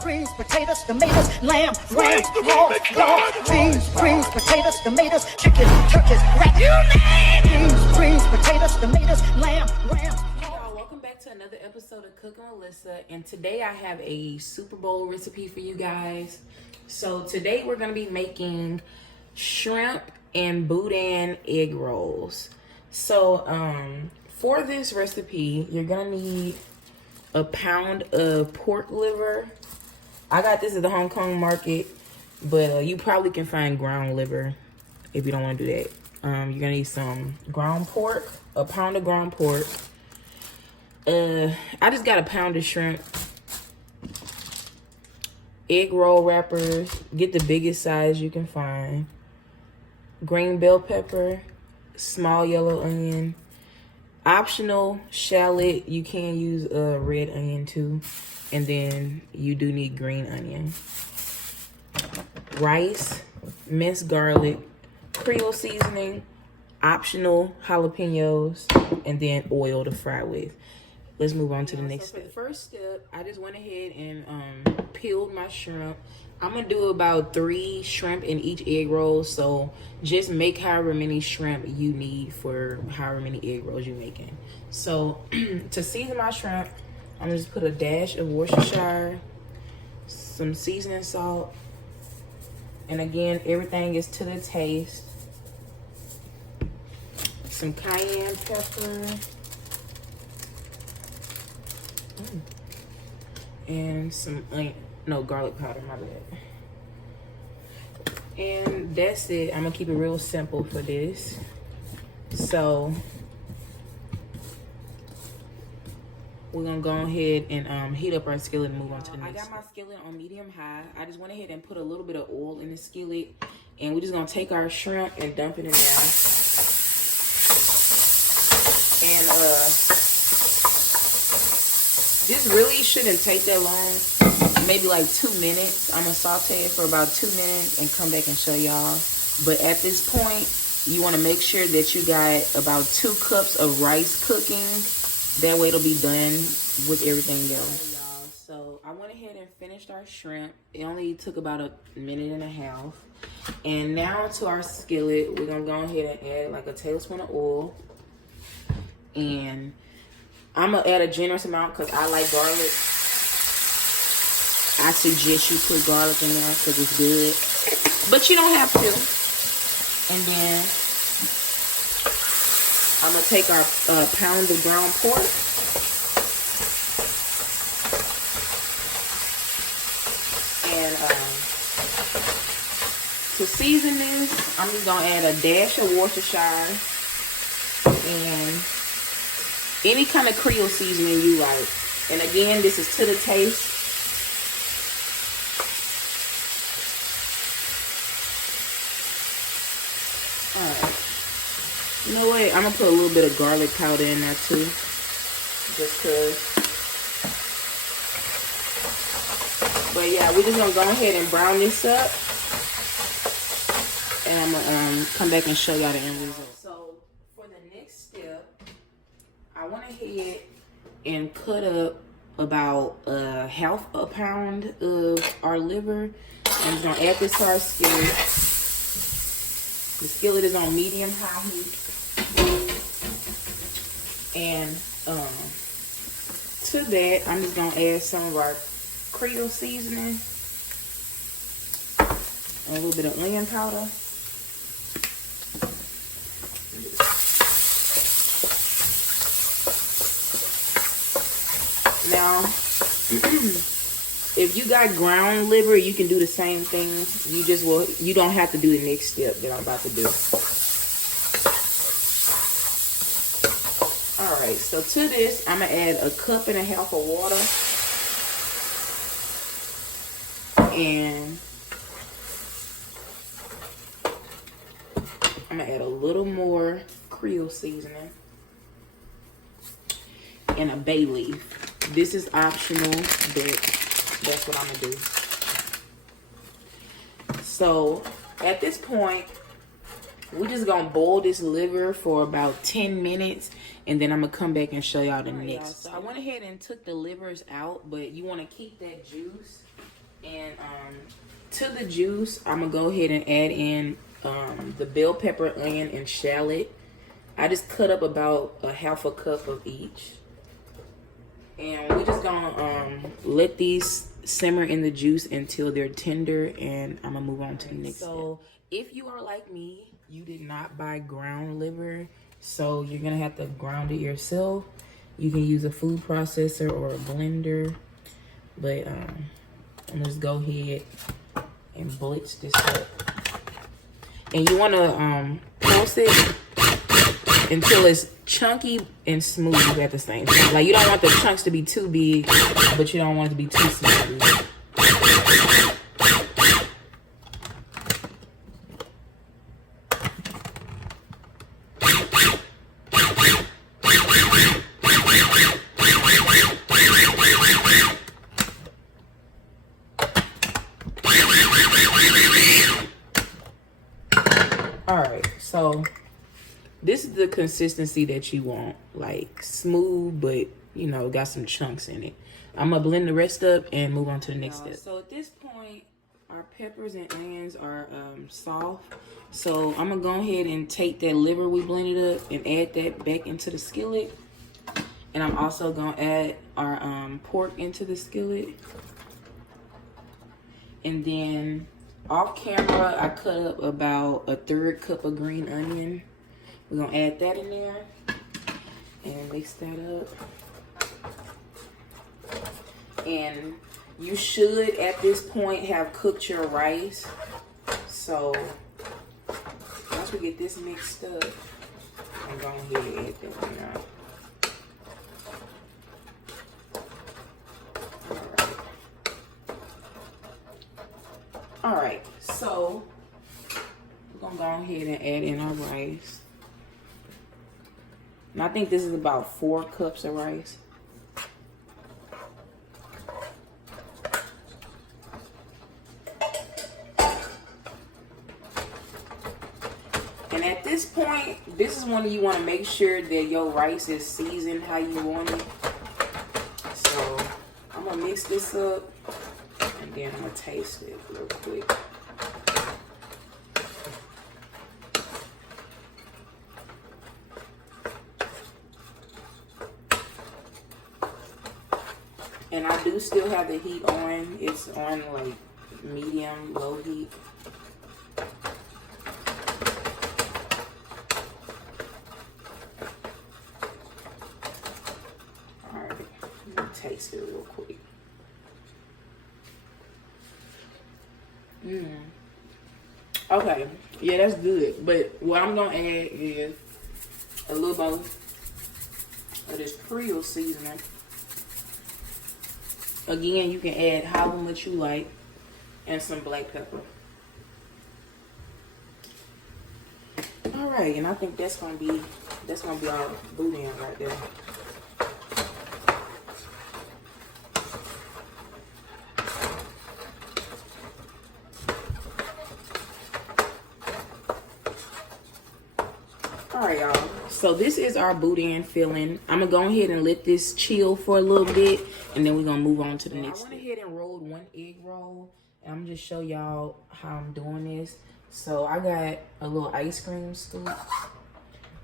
greens, potatoes, tomatoes, lamb, ram, hog, dog, beans, greens, potatoes, tomatoes, chicken, turkeys, rat, greens, potatoes, tomatoes, lamb, ram. Hey y'all, welcome back to another episode of Cookin with Lyssa, and today I have a Super Bowl recipe for you guys. So today we're gonna be making shrimp and Boudin egg rolls. So for this recipe, you're gonna need a pound of pork liver. I got this at the Hong Kong market, but you probably can find ground liver if you don't want to do that. You're gonna need some ground pork, a pound of ground pork. I just got a pound of shrimp. Egg roll wrappers, get the biggest size you can find. Green bell pepper, small yellow onion. Optional shallot, you can use a red onion too. And then you do need green onion. Rice, minced garlic, Creole seasoning, optional jalapenos, and then oil to fry with. Let's move on to the next step. For the first step, I just went ahead and peeled my shrimp. I'm gonna do about 3 shrimp in each egg roll, so just make however many shrimp you need for however many egg rolls you're making. So to season my shrimp, I'm gonna just put a dash of Worcestershire, some seasoning salt, and again, everything is to the taste. Some cayenne pepper. And some garlic powder, my bad. And that's it. I'm gonna keep it real simple for this. So we're gonna go ahead and heat up our skillet and move on to the next. I got my skillet on medium high. I just went ahead and put a little bit of oil in the skillet, and we're just gonna take our shrimp and dump it in there. And this really shouldn't take that long. Maybe like 2 minutes. I'm gonna saute it for about 2 minutes and come back and show y'all. But at this point, you wanna make sure that you got about 2 cups of rice cooking. That way it'll be done with everything else. So I went ahead and finished our shrimp. It only took about a minute and a half. And now to our skillet, we're gonna go ahead and add like a tablespoon of oil. And I'm gonna add a generous amount because I like garlic. I suggest you put garlic in there because it's good, but you don't have to. And then I'm gonna take our pound of ground pork, and to season this, I'm just gonna add a dash of Worcestershire and any kind of Creole seasoning you like. And again, this is to the taste. Alright. You know what? I'm going to put a little bit of garlic powder in there too. Just cause. But yeah, we're just going to go ahead and brown this up. And I'm going to come back and show y'all the end result. So, for the next step, I went ahead and cut up about half a pound of our liver. I'm just gonna add this to our skillet. The skillet is on medium high heat. And to that, I'm just gonna add some of our Creole seasoning, and a little bit of onion powder. Now, if you got ground liver, you can do the same thing. You don't have to do the next step that I'm about to do. Alright, so to this, I'm going to add 1.5 cups of water. And I'm going to add a little more Creole seasoning. And a bay leaf. This is optional, but that's what I'm gonna do. So at this point, we're just gonna boil this liver for about 10 minutes. and then I'm gonna come back and show y'all the next. So I went ahead and took the livers out, but you want to keep that juice. And to the juice, I'm gonna go ahead and add in the bell pepper, onion, and shallot. I just cut up about a half a cup of each. And we're just gonna let these simmer in the juice until they're tender, and I'm gonna move on to the next step. So if you are like me, you did not buy ground liver, so you're gonna have to ground it yourself. You can use a food processor or a blender, but I'm gonna just go ahead and blitz this up. And you wanna toast it until it's chunky and smooth at the same time. Like, you don't want the chunks to be too big, but you don't want it to be too smooth. All right, so this is the consistency that you want, like smooth, but you know, got some chunks in it. I'm gonna blend the rest up and move on to the next step. So at this point, our peppers and onions are soft. So I'm gonna go ahead and take that liver we blended up and add that back into the skillet. And I'm also gonna add our pork into the skillet. And then off camera, I cut up about a 1/3 cup of green onion. We're gonna add that in there and mix that up. And you should, at this point, have cooked your rice. So once we get this mixed up, I'm going ahead and add that in there. All right, so we're gonna go ahead and add in our rice. And I think this is about 4 cups of rice. And at this point, this is when you want to make sure that your rice is seasoned how you want it. So I'm gonna mix this up. And then I'm gonna taste it real quick. And I do still have the heat on. It's on like medium, low heat. All right, let me taste it real quick. Okay, yeah, that's good. But what I'm gonna add is a little bit of this Creole seasoning. Again, you can add however much you like, and some black pepper. All right, and I think that's gonna be our boudin right there. All right, y'all. So this is our boudin filling. I'm gonna go ahead and let this chill for a little bit, and then we're gonna move on to the next. I went ahead and rolled 1 egg roll, and I'm just show y'all how I'm doing this. So I got a little ice cream scoop.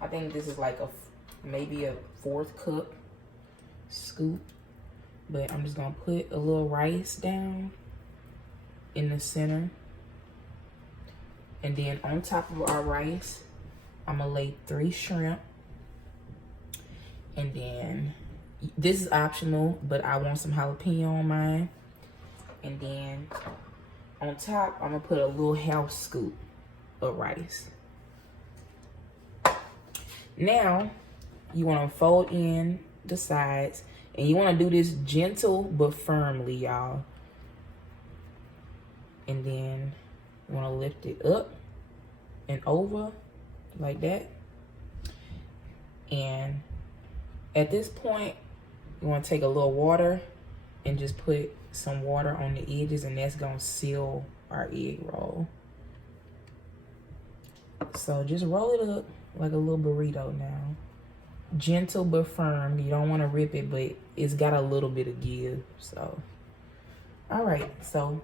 I think this is like maybe a 1/4 cup scoop, but I'm just gonna put a little rice down in the center, and then on top of our rice, I'm gonna lay 3 shrimp. And then this is optional, but I want some jalapeno on mine. And then on top, I'm gonna put a little half scoop of rice. Now, you wanna fold in the sides, and you wanna do this gentle but firmly, y'all. And then you wanna lift it up and over like that. And at this point, you want to take a little water and just put some water on the edges, and that's gonna seal our egg roll. So just roll it up like a little burrito now. gentle but firm. You don't want to rip it, but it's got a little bit of give. So, all right. So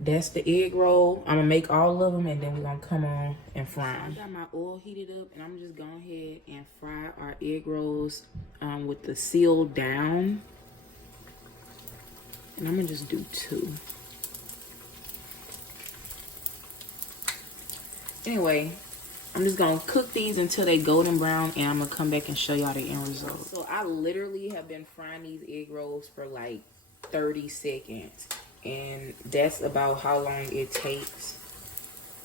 that's the egg roll. I'm gonna make all of them, and then we're gonna come on and fry them. I got my oil heated up, and I'm just going ahead and fry our egg rolls with the seal down. And I'm gonna just do 2. Anyway, I'm just gonna cook these until they golden brown, and I'm gonna come back and show y'all the end result. So I literally have been frying these egg rolls for like 30 seconds, and that's about how long it takes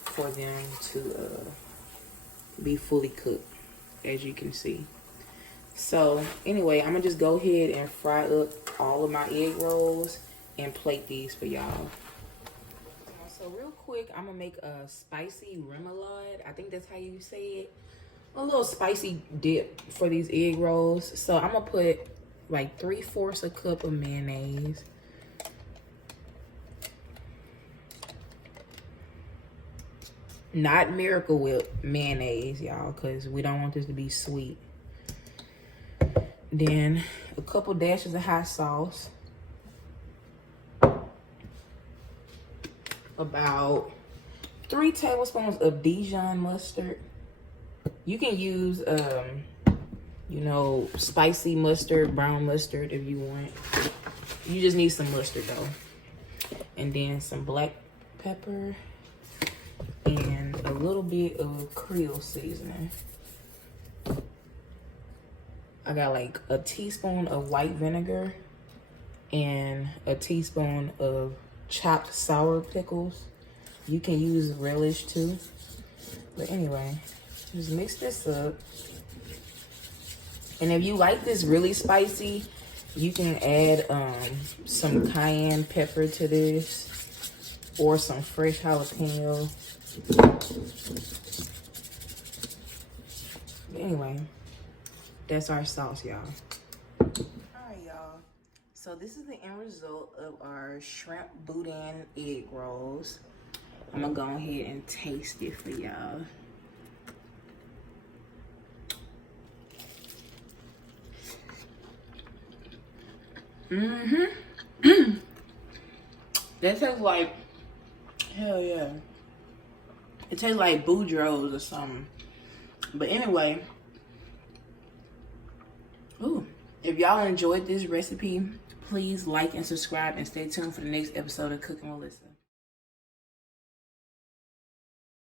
for them to be fully cooked, as you can see. So anyway, I'm gonna just go ahead and fry up all of my egg rolls and plate these for y'all. So real quick, I'm gonna make a spicy remoulade. I think that's how you say it. A little spicy dip for these egg rolls. So I'm gonna put like 3/4 a cup of mayonnaise. Not Miracle Whip mayonnaise, y'all, because we don't want this to be sweet. Then a couple dashes of hot sauce. About 3 tablespoons of Dijon mustard. You can use, you know, spicy mustard, brown mustard if you want. You just need some mustard though. And then some black pepper and a little bit of Creole seasoning. I got like a teaspoon of white vinegar and a teaspoon of chopped sour pickles. You can use relish too. But anyway, just mix this up. And if you like this really spicy, you can add some cayenne pepper to this or some fresh jalapeno. But anyway, that's our sauce, y'all. All right, y'all. So this is the end result of our shrimp boudin egg rolls. I'm gonna go ahead and taste it for y'all. That tastes like, hell yeah. It tastes like Boudin or something. But anyway, ooh, if y'all enjoyed this recipe, please like and subscribe and stay tuned for the next episode of Cooking with Lyssa.